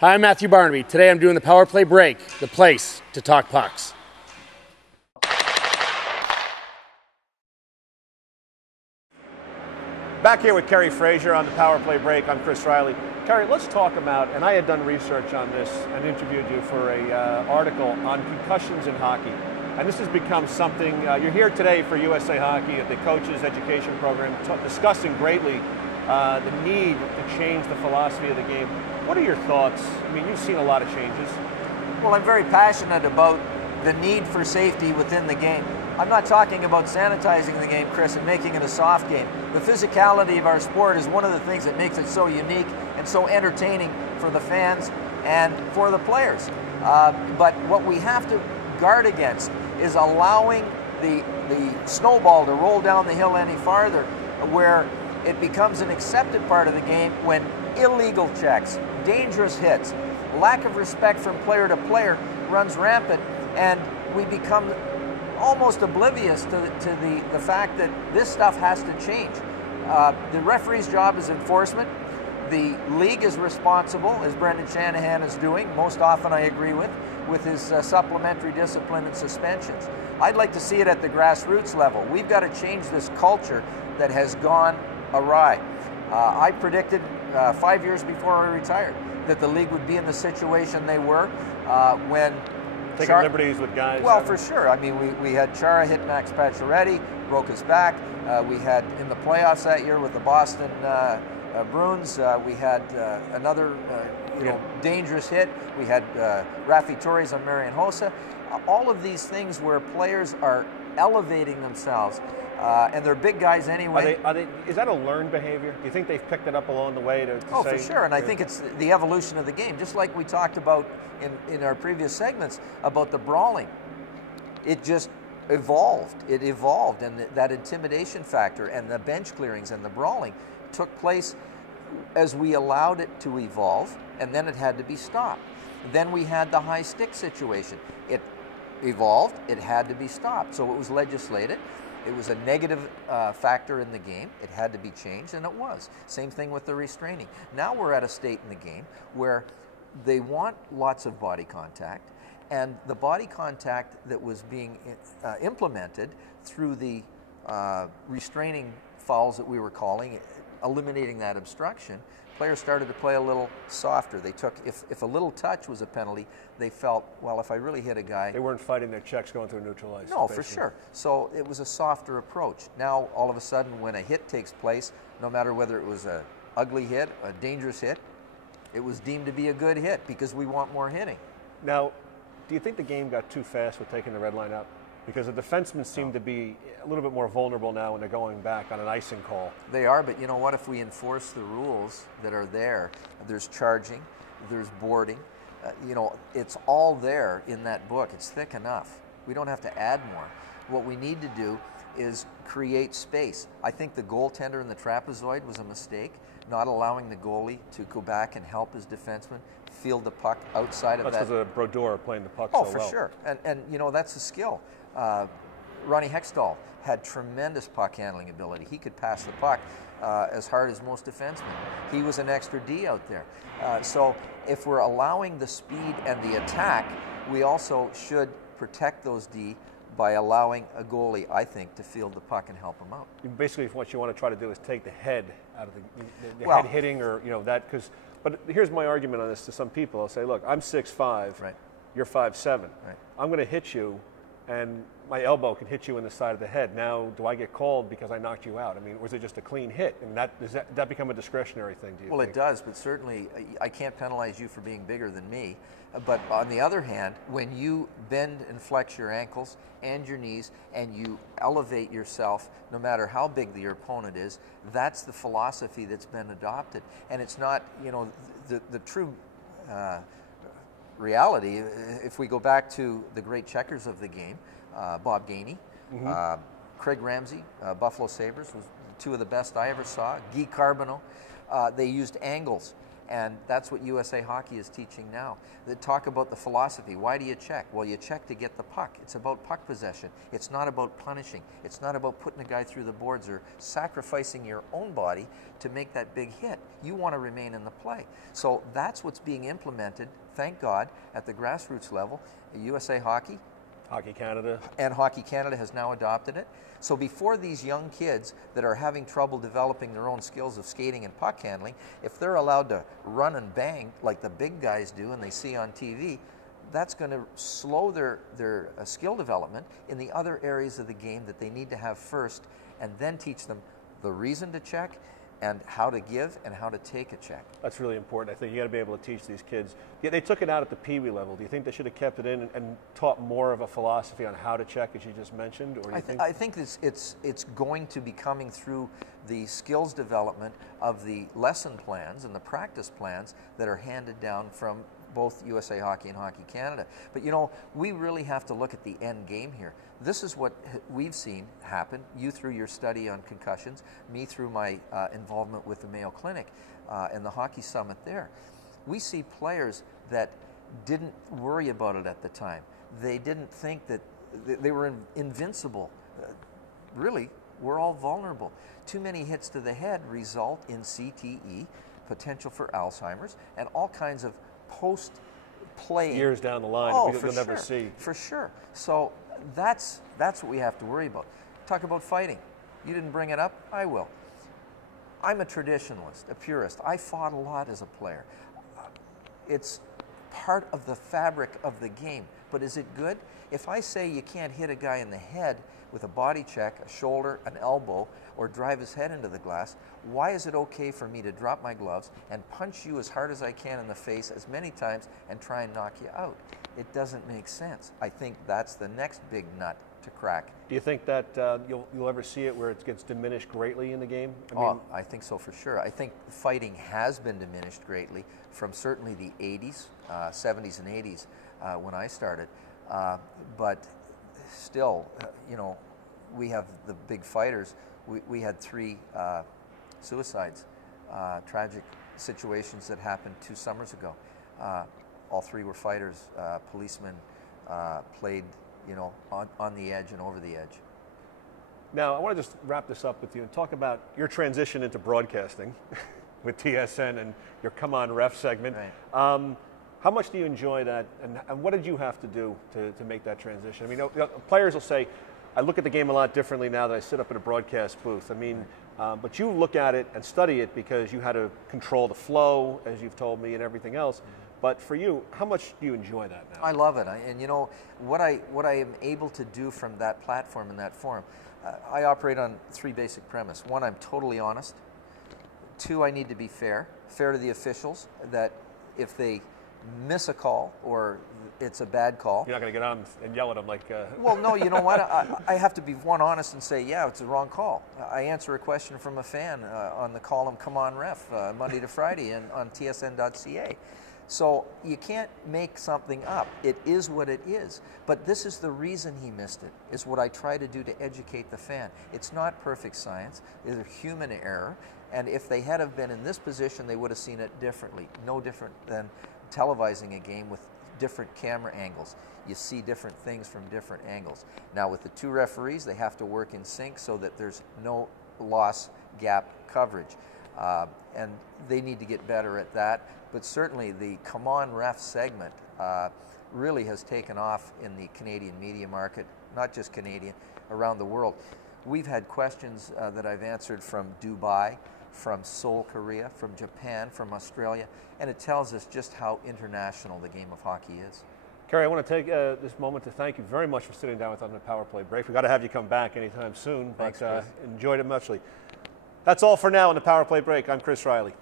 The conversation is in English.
Hi, I'm Matthew Barnaby. Today I'm doing the Power Play Break, the place to talk pucks. Back here with Kerry Fraser on the Power Play Break. I'm Chris Riley. Kerry, let's talk about, and I had done research on this and interviewed you for a article on concussions in hockey. And this has become something, you're here today for USA Hockey at the Coaches Education Program, discussing greatly the need to change the philosophy of the game. What are your thoughts? I mean, you've seen a lot of changes. Well, I'm very passionate about the need for safety within the game. I'm not talking about sanitizing the game, Chris, and making it a soft game. The physicality of our sport is one of the things that makes it so unique and so entertaining for the fans and for the players. But what we have to guard against is allowing the snowball to roll down the hill any farther, where it becomes an accepted part of the game when illegal checks, dangerous hits, lack of respect from player to player runs rampant, and we become almost oblivious to the fact that this stuff has to change. The referee's job is enforcement. The league is responsible, as Brendan Shanahan is doing, most often I agree with his supplementary discipline and suspensions. I'd like to see it at the grassroots level. We've got to change this culture that has gone awry. I predicted 5 years before I retired that the league would be in the situation they were when taking liberties with guys. Well, for sure. I mean, we had Chara hit Max Pacioretty, broke his back. We had in the playoffs that year with the Boston Bruins, we had another dangerous hit. We had Rafi Torres on Marian Hossa. All of these things where players are elevating themselves, and they're big guys anyway. Is that a learned behavior? Do you think they've picked it up along the way to Oh, say, for sure, and I think it's the evolution of the game. Just like we talked about in our previous segments about the brawling. It just evolved. It evolved, and that intimidation factor and the bench clearings and the brawling took place as we allowed it to evolve, and then it had to be stopped. Then we had the high stick situation. It evolved, it had to be stopped. So it was legislated. It was a negative factor in the game. It had to be changed, and it was. Same thing with the restraining. Now we're at a state in the game where they want lots of body contact, and the body contact that was being implemented through the restraining fouls that we were calling, eliminating that obstruction, players started to play a little softer. They took, if a little touch was a penalty, they felt, well, if I really hit a guy... They weren't fighting their checks going through neutral ice. No, for sure. So it was a softer approach. Now, all of a sudden, when a hit takes place, no matter whether it was an ugly hit, a dangerous hit, it was deemed to be a good hit because we want more hitting. Now, do you think the game got too fast with taking the red line up? Because the defensemen seem to be a little bit more vulnerable now when they're going back on an icing call. They are, but you know what? If we enforce the rules that are there, there's charging, there's boarding. It's all there in that book. It's thick enough. We don't have to add more. What we need to do is create space. I think the goaltender in the trapezoid was a mistake, not allowing the goalie to go back and help his defenseman field the puck outside of that. That's because of Brodeur playing the puck so well. Oh, for sure. And that's a skill. Ronnie Hextall had tremendous puck handling ability. He could pass the puck as hard as most defensemen. He was an extra D out there. So if we're allowing the speed and the attack, we also should protect those D by allowing a goalie, I think, to field the puck and help him out. Basically, what you want to try to do is take the head out of the head hitting, or that, because. But here's my argument on this to some people. I'll say, look, I'm 6'5", right. You're 5'7". Right. I'm going to hit you, and my elbow can hit you in the side of the head. Now, do I get called because I knocked you out? I mean, was it just a clean hit? And does that become a discretionary thing, do you think? Well, it does, but certainly I can't penalize you for being bigger than me. But on the other hand, when you bend and flex your ankles and your knees and you elevate yourself, no matter how big your opponent is, that's the philosophy that's been adopted. And it's not, the true reality. If we go back to the great checkers of the game, Bob Gainey, Craig Ramsey, Buffalo Sabres, was two of the best I ever saw, Guy Carbonneau, they used angles. And that's what USA Hockey is teaching now. They talk about the philosophy. Why do you check? Well, you check to get the puck. It's about puck possession. It's not about punishing. It's not about putting a guy through the boards or sacrificing your own body to make that big hit. You want to remain in the play. So that's what's being implemented, thank God, at the grassroots level. USA Hockey, Hockey Canada. And Hockey Canada has now adopted it. So before these young kids that are having trouble developing their own skills of skating and puck handling, if they're allowed to run and bang like the big guys do and they see on TV, that's going to slow their skill development in the other areas of the game that they need to have first, and then teach them the reason to check and how to give and how to take a check. That's really important. I think you got to be able to teach thee kids. Yeah, they took it out at the Pee Wee level. Do you think they should have kept it in and taught more of a philosophy on how to check, as you just mentioned? Or I think it's going to be coming through the skills development of the lesson plans and the practice plans that are handed down from both USA Hockey and Hockey Canada. But you know, we really have to look at the end game here. This is what we've seen happen, you through your study on concussions, me through my involvement with the Mayo Clinic and the Hockey Summit there. We see players that didn't worry about it at the time. They didn't think that they were invincible. Really, we're all vulnerable. Too many hits to the head result in CTE, potential for Alzheimer's, and all kinds of post-play years down the line, you'll never see. For sure. So that's what we have to worry about. Talk about fighting. You didn't bring it up, I will. I'm a traditionalist, a purist. I fought a lot as a player. It's part of the fabric of the game. But is it good? If I say you can't hit a guy in the head with a body check, a shoulder, an elbow, or drive his head into the glass, why is it okay for me to drop my gloves and punch you as hard as I can in the face as many times and try and knock you out? It doesn't make sense. I think that's the next big nut to crack. Do you think that you'll ever see it where it gets diminished greatly in the game? I think so for sure. I think fighting has been diminished greatly from certainly the 80s, 70s and 80s when I started. But still, you know, we have the big fighters. We had 3 suicides, tragic situations that happened 2 summers ago. All 3 were fighters, policemen, played, you know, on the edge and over the edge. Now, I want to just wrap this up with you and talk about your transition into broadcasting with TSN and your Come On Ref segment. Right. How much do you enjoy that, and what did you have to do to make that transition? I mean, players will say, I look at the game a lot differently now that I sit up in a broadcast booth. I mean, but you look at it and study it because you had to control the flow, as you've told me, and everything else. But for you, how much do you enjoy that now? I love it, and you know what I am able to do from that platform and that forum. I operate on 3 basic premises. 1, I'm totally honest. 2, I need to be fair to the officials. That if they miss a call or it's a bad call, you're not going to get on and yell at them like. Well, no, you know what? I have to be honest and say, yeah, it's a wrong call. I answer a question from a fan on the column "Come On Ref" Monday to Friday and on tsn.ca. So you can't make something up. It is what it is. But this is the reason he missed it, is what I try to do to educate the fan. It's not perfect science. It's a human error. And if they had have been in this position, they would have seen it differently. No different than televising a game with different camera angles. You see different things from different angles. Now with the 2 referees, they have to work in sync so that there's no loss gap coverage. And they need to get better at that. But certainly the Come On Ref segment really has taken off in the Canadian media market, not just Canadian, around the world. We've had questions that I've answered from Dubai, from Seoul, Korea, from Japan, from Australia, and it tells us just how international the game of hockey is. Kerry, I want to take this moment to thank you very much for sitting down with us on the Power Play break. We've got to have you come back anytime soon, but Thanks, enjoyed it muchly. That's all for now on the Power Play break. I'm Chris Riley.